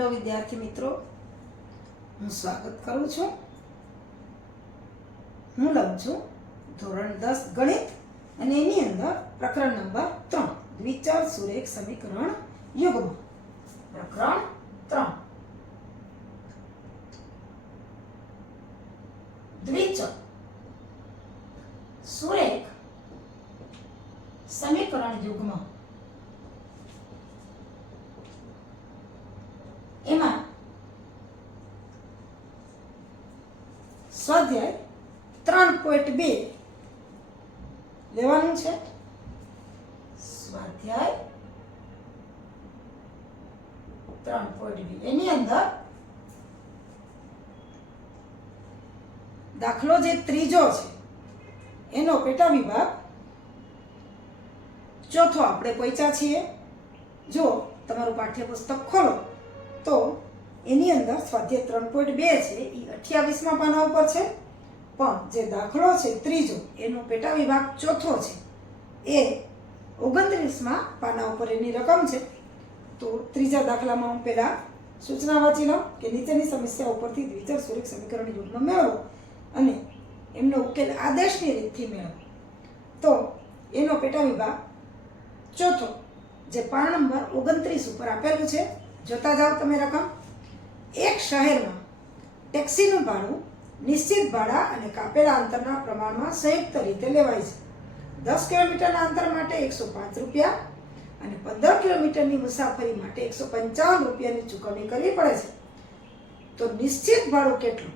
Hello વિદ્યાર્થી મિત્રો, હું સ્વાગત કરું છું. હું લઉં છું ધોરણ 10 ગણિત અને એની અંદર પ્રકરણ નંબર 3 દ્વિચર સુરેખ સમીકરણ યુગ્મ. પ્રકરણ 3 દ્વિચર સુરેખ સમીકરણ યુગ્મ. એમાં સ્વાધ્યાય 3.2 લેવાનું છે. સ્વાધ્યાય 3.2 એની અંદર દાખલો જે ત્રીજો છે એનો પેટા વિભાગ ચોથો આપણે પહોંચ્યા છીએ. જો તમારું પાઠ્યપુસ્તક ખોલો તો એની અંદર સ્વાધ્યાય 3.2 છે એ 28મા પાના ઉપર છે, પણ જે દાખલો છે ત્રીજો એનો પેટા વિભાગ ચોથો છે એ 29મા પાના ઉપર એની રકમ છે. તો ત્રીજા દાખલામાં હું પહેલા સૂચના વાંચી લઉં કે નીચેની સમસ્યા ઉપરથી દ્વિચર સુરેખ સમીકરણ યુગ્મ મેળવો અને એમનો ઉકેલ આદેશની રીતથી મેળવો. તો એનો પેટા વિભાગ ચોથો જે પાના નંબર 29 ઉપર આપેલું છે, જોતા જાઓ તમે રકમ. એક શહેરમાં ટેક્સીનું ભાડું નિશ્ચિત ભાડા અને કાપેલા અંતરના પ્રમાણમાં સંયુક્ત રીતે લેવાય છે. 10 કિલોમીટરના અંતર માટે 105 રૂપિયા અને 15 કિલોમીટરની મુસાફરી માટે 155 રૂપિયાની ચૂકવણી કરવી પડે છે. તો નિશ્ચિત ભાડું કેટલું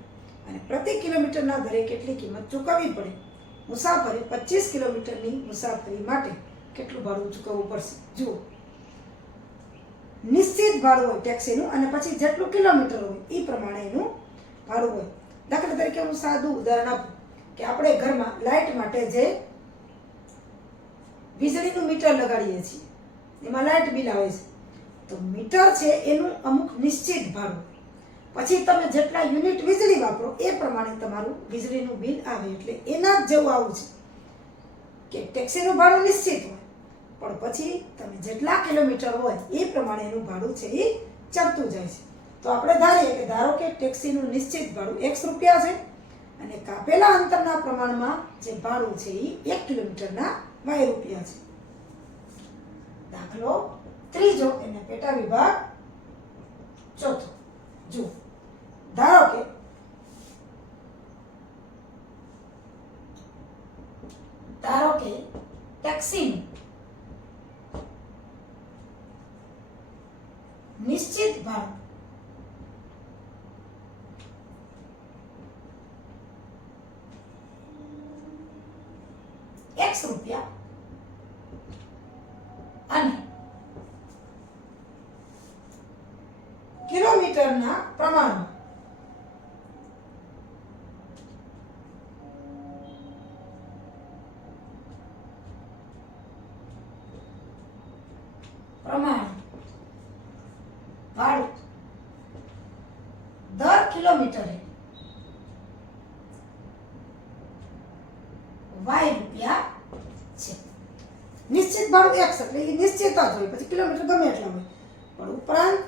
અને પ્રતિ કિલોમીટરના દરે કેટલી કિંમત ચૂકવવી પડે? મુસાફરી 25 કિલોમીટરની મુસાફરી માટે કેટલું ભાડું ચૂકવવું પડશે? જુઓ, નિશ્ચિત ભાડું હોય ટેક્સીનું અને પછી જેટલું કિલોમીટર હોય એ પ્રમાણે એનું ભાડું હોય. દાખલા તરીકે હું સાદું ઉદાહરણ આપું કે આપણે ઘરમાં લાઇટ માટે જે વીજળીનું મીટર લગાડીએ છીએ એમાં લાઇટ બિલ આવે છે. તો મીટર છે એનું અમુક નિશ્ચિત ભાડું, પછી તમે જેટલા યુનિટ વીજળી વાપરો એ પ્રમાણે તમારું વીજળીનું બિલ આવે. એટલે એના જ જેવું આવું છે કે ટેક્સીનું ભાડું નિશ્ચિત હોય પણ પછી તમે જેટલા કિલોમીટર હોય એ પ્રમાણે એનું ભાડું છે એ ચડતું જાય છે. તો આપણે ધારો કે ટેક્સીનું નિશ્ચિત ભાડું x રૂપિયા છે અને કાપેલા અંતરના પ્રમાણમાં જે ભાડું છે એ 1 કિલોમીટરના y રૂપિયા છે. દાખલો ત્રીજો એને પેટા વિભાગ ચોથો. જુઓ, ધારો કે ટેક્સીનું નિશ્ચિત ભાડું x રૂપિયા અને કિલોમીટરના પ્રમાણમાં ભાડું દર કિલોમીટરે y રૂપિયા છે. નિશ્ચિત ભાડું x એટલે એ નિશ્ચિત જ હોય, પછી કિલોમીટર ગમે એટલા હોય, પણ ઉપરાંત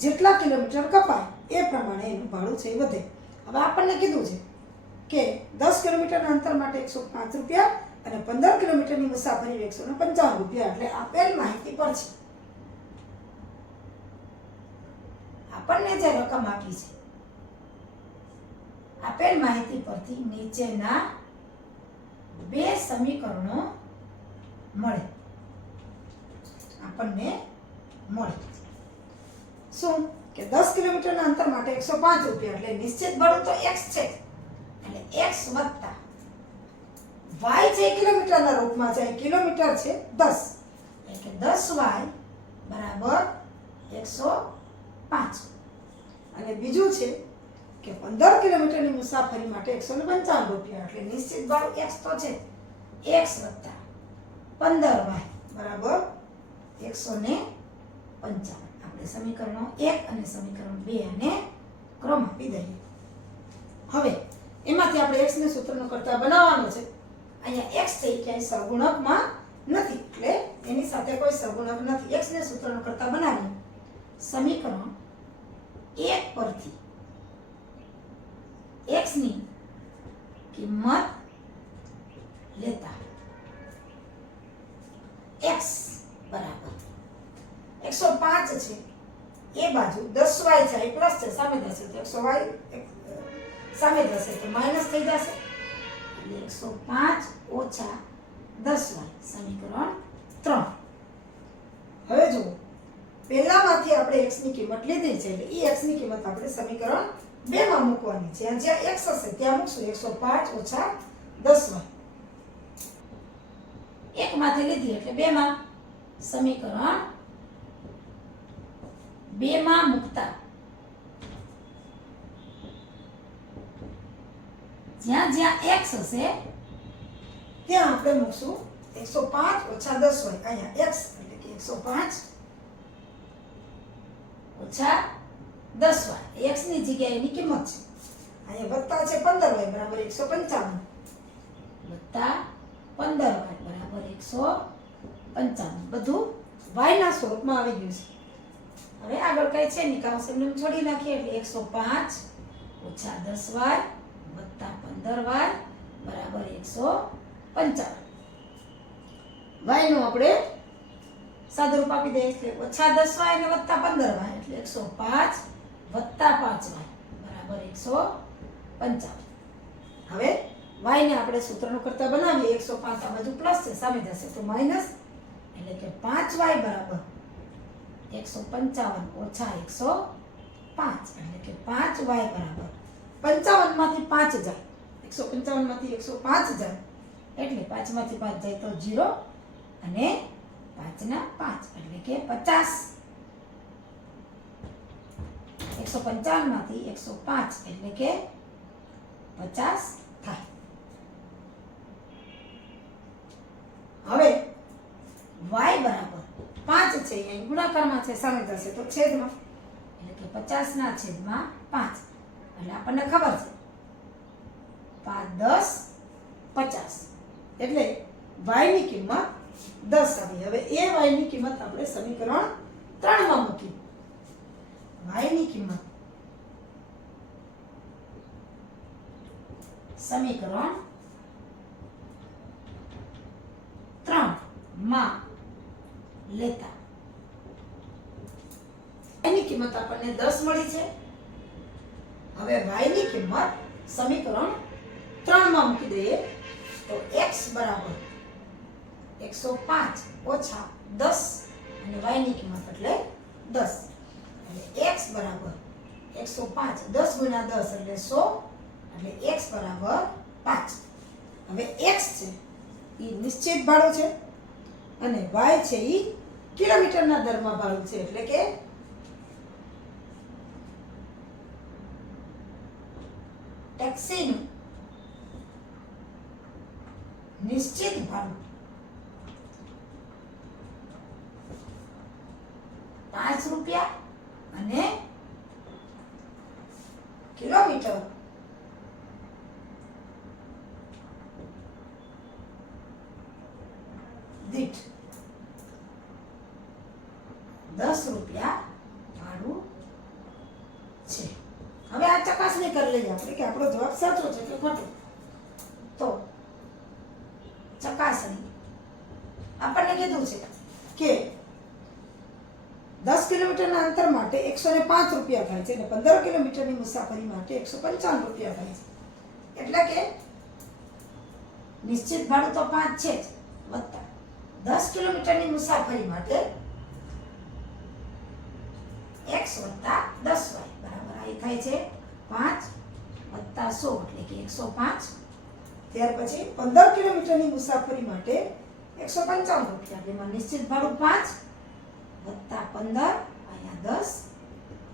જેટલા કિલોમીટર કપાય એ પ્રમાણે એનું ભાડું છે એ વધે. હવે આપણને કીધું છે કે 10 કિલોમીટરના અંતર માટે 105 રૂપિયા અને 15 કિલોમીટરની મુસાફરી 155 રૂપિયા. એટલે આપેલ માહિતી પર છે આપણને જે રકમ આપી છે, આપેલ માહિતી પરથી નીચેના બે સમીકરણો મળે આપણને મળે. શું કે 10 કિલોમીટરના અંતર માટે 105 રૂપિયા એટલે નિશ્ચિત ભાડું તો x છે એટલે x વત્તા y છે કિલોમીટરના રૂપમાં છે, કિલોમીટર છે 10 એટલે 10y બરાબર 105. અને બીજું છે કે 15 કિલોમીટરની મુસાફરી માટે 155 રૂપિયા એટલે નિશ્ચિત ભાડું x તો છે, x વત્તા 15y બરાબર 155. આપણે સમીકરણો 1 અને સમીકરણ 2 અને ક્રમ આપી દઈએ. હવે એમાંથી આપણે x ને સૂત્રનો કરતા બનાવવાનો છે. અહીંયા x છે એ ક્યાંય સહગુણકમાં નથી એટલે એની સાથે કોઈ સહગુણક નથી. x ને સૂત્રનો કરતા બનાવીએ. સમીકરણ 1 પરથી x ની કિંમત લેતા x બરાબર 105 છે એ બાજુ 10y જાય પ્લસ છે સામે જશે તો 100y સામે જશે તો માઈનસ થઈ જશે એટલે 105 ઓછા 10y સમીકરણ 3. હવે જો પહેલામાંથી આપણે x ની કિંમત લીધી છે એટલે એ x ની કિંમત આપણે સમીકરણ 2 માં મૂકવાની છે અને જ્યાં x હશે ત્યાં મૂકશું 105 ઓછા 10y. એક માંથી લીધી એટલે 2 માં સમીકરણ 2 માં મૂકતા જ્યાં જ્યાં x હશે ત્યાં આપણે મૂકશું 105 ઓછા 10y. અહીંયા x એટલે કે 105 ઓછા 10y x ની જગ્યાએ એની કિંમત છે. અહીંયા વત્તા છે 15y બરાબર 155 વત્તા 15y બરાબર 155 બધું y ના સ્વરૂપમાં આવી ગયું છે. હવે આગળ કઈ છે નહીં કાઉન્સ એમને છોડી નાખીએ એટલે 105 ઓછા 10y વત્તા 15y બરાબર 155. y નું આપણે સાદુરૂપ આપી દઈએ એટલે ઓછા 10y અને વત્તા 15y એટલે 105 વત્તા 5y બરાબર 155. હવે y ને આપણે સૂત્રનો કરતા બનાવીએ 105 આ બાજુ પ્લસ છે સામે જશે તો માઈનસ એટલે કે 5y બરાબર 155 ઓછા 105 એટલે કે 5y બરાબર 55 માંથી 5 જાય 155 માંથી 105 જાય એટલે 5 માંથી 5 જાય તો 0 અને 5 ના 5 એટલે કે 50. 155 માંથી 105 એટલે કે 50 થાય. હવે y બરાબર 5 છે અહીં ગુણાકારમાં છે સામે જશે તો છેદમાં એટલે કે 50 ના છેદમાં 5 એટલે આપણને ખબર છે 5 10 50 એટલે y ની કિંમત 10 આવી. હવે એ y ની કિંમત આપણે સમીકરણ 3 માં મૂકી. y ની કિંમત સમીકરણ 3 માં લેતા y ની કિંમત આપણને 10 મળી છે. હવે y ની કિંમત સમીકરણ 3 માં મૂકી દઈએ તો x બરાબર 105 ઓછા 10 અને y ની કિંમત એટલે 10 એટલે x બરાબર 105 10 ગુણ્યા 10 એટલે 100 એટલે x બરાબર 5. હવે x છે એ નિશ્ચિત ભાડું છે અને y છે એ કિલોમીટરના દરમાં ભાડું છે એટલે કે ટેક્સીનું નિશ્ચિત ભાડું 5 રૂપિયા અને કિલોમીટર દીઠ 10 રૂપિયા ભાડું છે. હવે આ ચકાસણી કરી લઈએ આપણે કે આપણો જવાબ સાચો છે કે ખોટો. તો ચકાસણી આપણને કીધું છે કે 10 કિલોમીટરના અંતર માટે 105 રૂપિયા થાય છે અને 15 કિલોમીટરની મુસાફરી માટે 155 રૂપિયા થાય છે. એટલે કે નિશ્ચિત ભાડું તો 5 છે જ વત્તા 10 કિલોમીટરની મુસાફરી માટે x વત્તા 10y બરાબર આ થાય છે 5 વત્તા 100 એટલે કે 105. ત્યાર પછી 15 કિલોમીટરની મુસાફરી માટે 155 રૂપિયા જેમાં નિશ્ચિત ભાડું 5 વત્તા 15 અહીંયા 10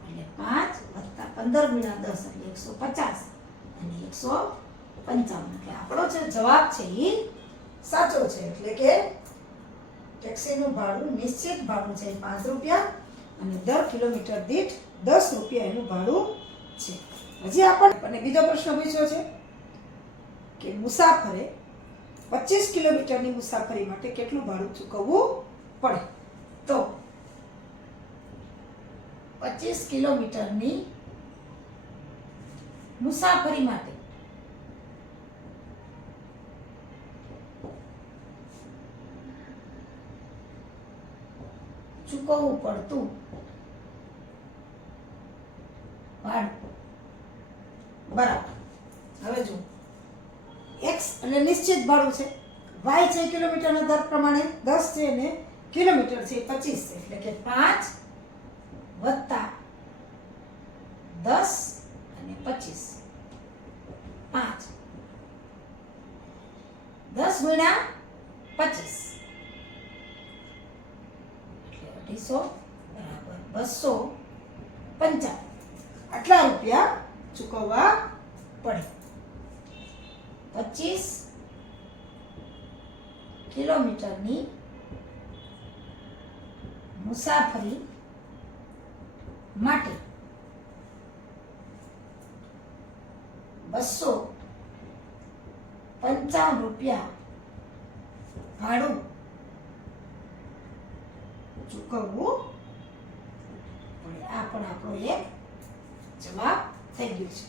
એટલે 5 વત્તા 15 ગુણ્યા 10 એટલે 150 અને 155 એટલે આપણો જે જવાબ છે એ સાચો છે. એટલે કે ટેક્સીનું ભાડું નિશ્ચિત ભાડું છે 5 રૂપિયા અને દર કિલોમીટર દીઠ 10 રૂપિયા એનું ભાડું છે. હજી આપણને બીજો પ્રશ્ન પૂછ્યો છે કે મુસાફરે 25 કિલોમીટરની મુસાફરી માટે કેટલું ભાડું ચૂકવવું પડે. તો 25 25 કિલોમીટરની મુસાફરી માટે ચૂકવવું પડતું ભાડું. બરાબર. હવે જો x એટલે નિશ્ચિત ભાડું છે, y છે કિલોમીટરના દર પ્રમાણે 10 છે અને કિલોમીટર છે 25 છે, એટલે કે 5 વત્તા 10 અને 25, 5 10 ગુણ્યા 25 એટલે 250 બરાબર 255. આટલા રૂપિયા ચૂકવવા પડે. 25 કિલોમીટરની મુસાફરી માટે 255 રૂપિયા ભાડું ચૂકવવું પડે. આ પણ આપણો એક જવાબ થઈ ગયો છે.